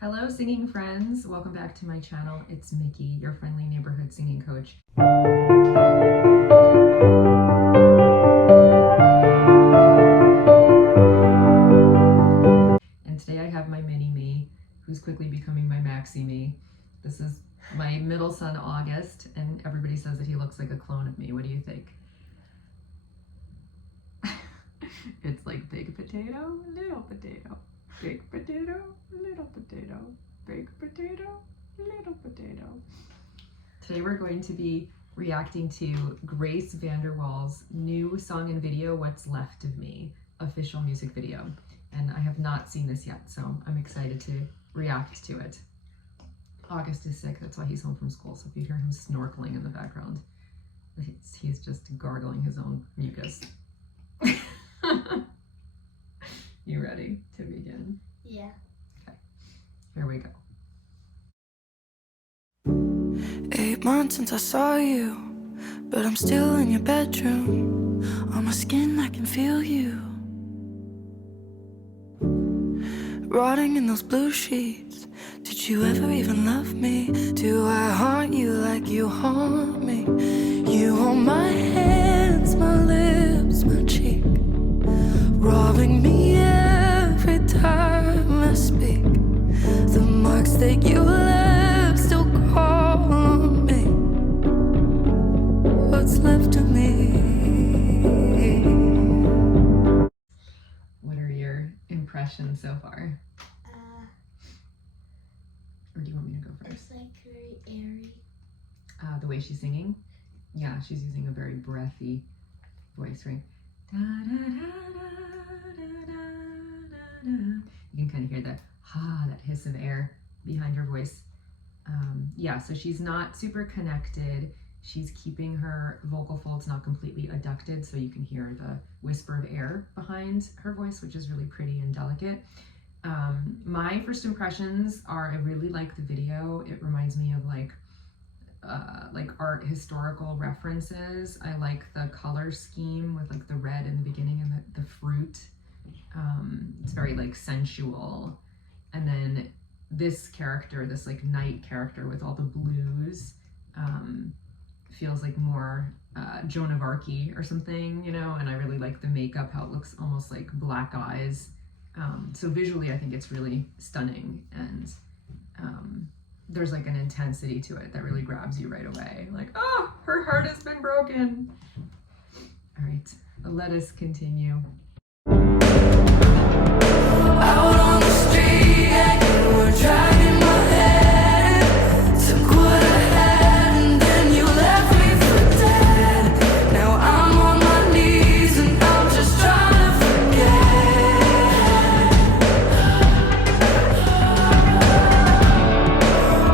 Hello, singing friends. Welcome back to my channel. It's Mickey, your friendly neighborhood singing coach. And today I have my mini me, who's quickly becoming my maxi me. This is my middle son, August, and everybody says that he looks like a clone of me. What do you think? It's like big potato, little potato. Big potato, little potato. Big potato, little potato. Today we're going to be reacting to Grace Vanderwaal's new song and video, What's Left of Me, official music video. And I have not seen this yet, so I'm excited to react to it. August is sick, that's why he's home from school. So if you hear him snorkeling in the background, he's just gargling his own mucus. You ready to begin? Yeah. Okay, here we go. 8 months since I saw you, but I'm still in your bedroom. On my skin I can feel you, rotting in those blue sheets. Did you ever even love me? Do I haunt you like you haunt me? You hold my hands, my lips, my cheek, robbing me every time I speak. The marks that you left still call on me. What's left of me? What are your impressions so far? Or do you want me to go first? It's like very airy. The way she's singing? Yeah, she's using a very breathy voice, right? Da, da, da, da, da, da, da. You can kind of hear that that hiss of air behind her voice. Yeah, so she's not super connected. She's keeping her vocal folds not completely adducted, so you can hear the whisper of air behind her voice, which is really pretty and delicate. My first impressions are I really like the video. It reminds me of like art historical references. I like the color scheme with like the red in the beginning and the fruit. It's very like sensual. And then this character, this like night character with all the blues, feels like more Joan of Arc or something, you know, and I really like the makeup, how it looks almost like black eyes. So visually I think it's really stunning, and there's like an intensity to it that really grabs you right away. Like, oh, her heart has been broken. All right, let us continue. Out on the street and you were dragging my head. Took what I had and then you left me for dead. Now I'm on my knees and I'm just trying to forget.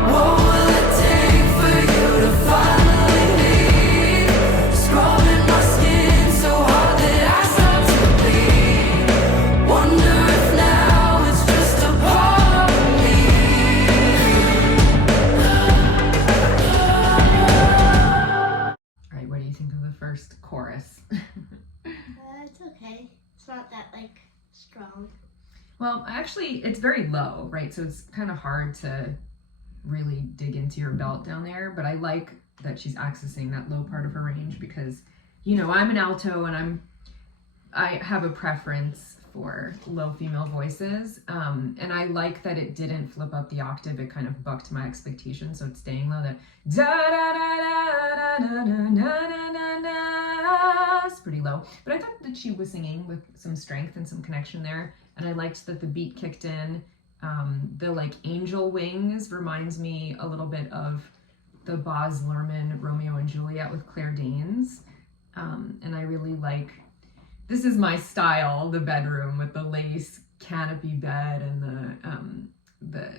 What will it take for you to finally leave? Scrubbing my skin so hard that I start to bleed. Wonder if now it's just a part of me. All right, what do you think of the first chorus? It's okay. It's not that like strong. Well, actually, it's very low, right? So it's kind of hard to really dig into your belt down there, but I like that she's accessing that low part of her range because, you know, I'm an alto and I have a preference for low female voices, and I like that it didn't flip up the octave. It kind of bucked my expectations, so it's staying low. That da da da da da da da da da. It's pretty low, but I thought that she was singing with some strength and some connection there, and I liked that the beat kicked in. The like angel wings reminds me a little bit of the Baz Luhrmann Romeo and Juliet with Claire Danes, and I really like. This is my style, the bedroom with the lace canopy bed and the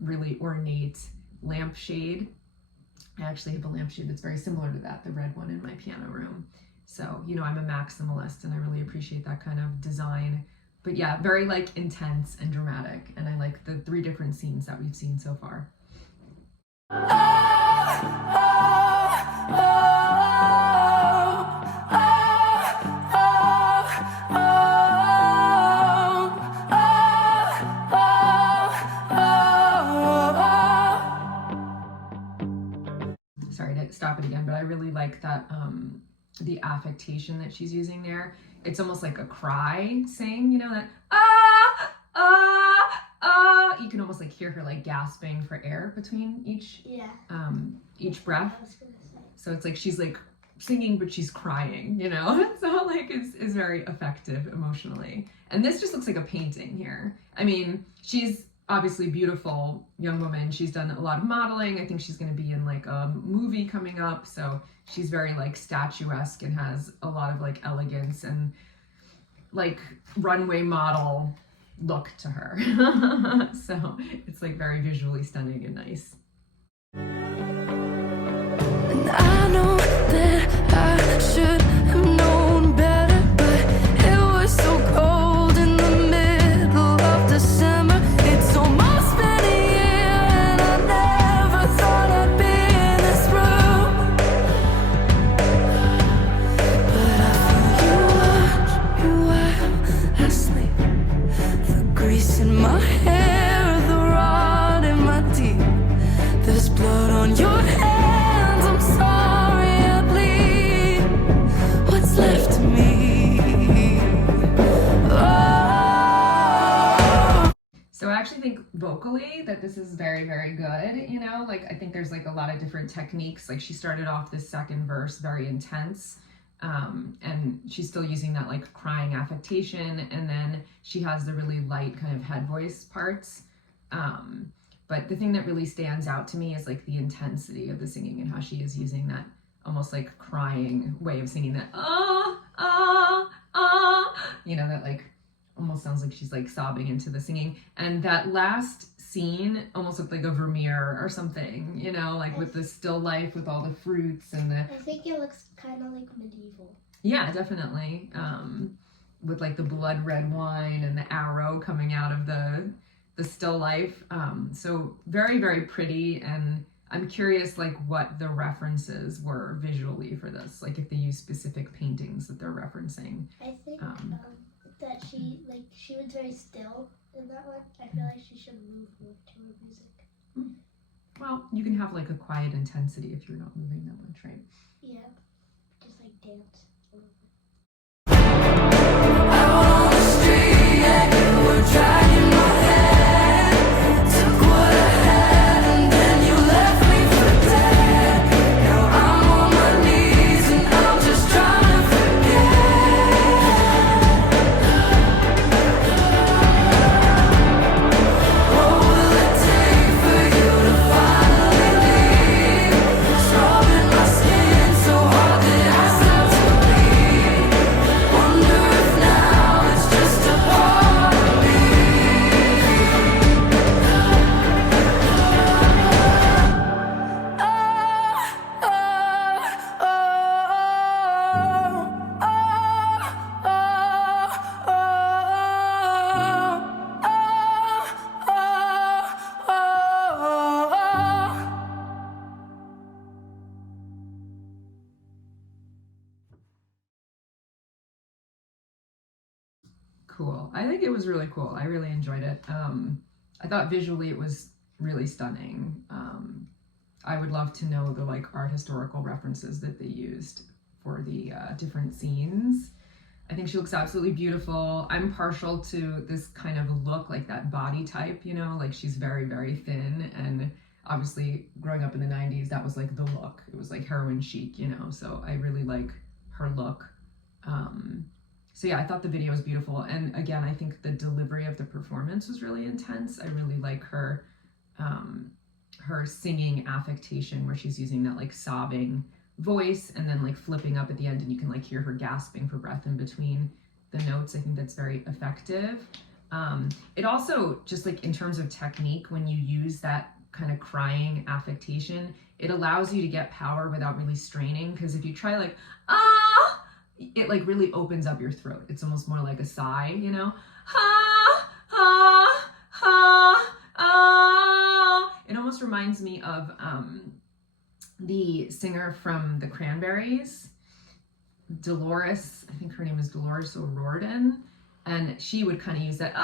really ornate lampshade. I actually have a lampshade that's very similar to that, the red one in my piano room. So, you know, I'm a maximalist and I really appreciate that kind of design. But yeah, very like intense and dramatic. And I like the 3 different scenes that we've seen so far. Oh like that, the affectation that she's using there. It's almost like a cry sing, you know, that you can almost like hear her like gasping for air between each breath. So it's like she's like singing, but she's crying, you know? So like it's very effective emotionally. And this just looks like a painting here. I mean, she's obviously beautiful young woman. She's done a lot of modeling. I think she's going to be in like a movie coming up. So she's very like statuesque and has a lot of like elegance and like runway model look to her. So it's like very visually stunning and nice. And I know that I should have known better, but it was so cold in the middle of December. It's almost been a year and I never thought I'd be in this room. But I feel you watch me while I sleep. The grease in my hair, the rot in my teeth. There's blood on your hands, I'm sorry I bleed. What's left of me? Oh. So I actually think vocally that this is very, very good, you know? Like I think there's like a lot of different techniques. Like she started off this second verse very intense, and she's still using that like crying affectation, and then she has the really light kind of head voice parts. But the thing that really stands out to me is like the intensity of the singing and how she is using that almost like crying way of singing, that you know, that like almost sounds like she's like sobbing into the singing. And that last scene almost looked like a Vermeer or something, you know, like with the still life with all the fruits and the... I think it looks kind of like medieval. Yeah, definitely. With like the blood red wine and the arrow coming out of the still life. So very, very pretty. And I'm curious like what the references were visually for this, like if they use specific paintings that they're referencing. I think that she was very still in that one. I feel like she should move more to her music. Well, you can have like a quiet intensity if you're not moving that much, right? Yeah, just like dance a little bit. Out on the street, yeah, you were dragging my hand. Took what I had and then you left me for dead. Now I'm on my knees and I'm just trying to forget. What will it take for you to finally leave? Scrubbing my skin so hard that I start to bleed. Wonder if now it's just a part of me. Cool. I think it was really cool. I really enjoyed it. I thought visually it was really stunning. I would love to know the like art historical references that they used for the different scenes. I think she looks absolutely beautiful. I'm partial to this kind of look, like that body type, you know, like she's very, very thin. And obviously growing up in the 90s, that was like the look. It was like heroin chic, you know, so I really like her look. So yeah, I thought the video was beautiful. And again, I think the delivery of the performance was really intense. I really like her singing affectation where she's using that like sobbing voice and then like flipping up at the end and you can like hear her gasping for breath in between the notes. I think that's very effective. It also, just like in terms of technique, when you use that kind of crying affectation, it allows you to get power without really straining. Because if you try like, it like really opens up your throat. It's almost more like a sigh, you know? It almost reminds me of the singer from the Cranberries, Dolores, I think her name is Dolores O'Riordan, and she would kind of use that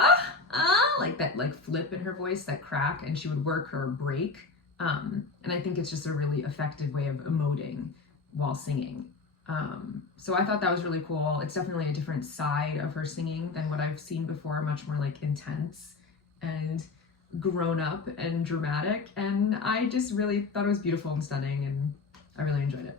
like that like flip in her voice, that crack, and she would work her break. And I think it's just a really effective way of emoting while singing. So I thought that was really cool. It's definitely a different side of her singing than what I've seen before, much more like intense and grown up and dramatic. And I just really thought it was beautiful and stunning, and I really enjoyed it.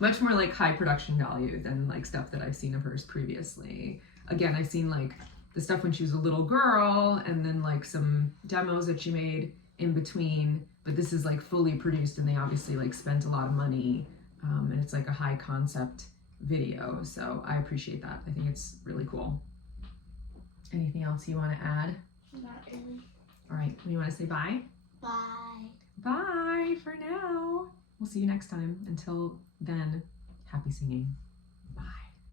Much more like high production value than like stuff that I've seen of hers previously. Again, I've seen like the stuff when she was a little girl, and then like some demos that she made in between, but this is like fully produced, and they obviously like spent a lot of money, and it's like a high concept video, so I appreciate that. I think it's really cool. Anything else you want to add? Not really. All right, you want to say bye? Bye. Bye for now. We'll see you next time. Until then, happy singing.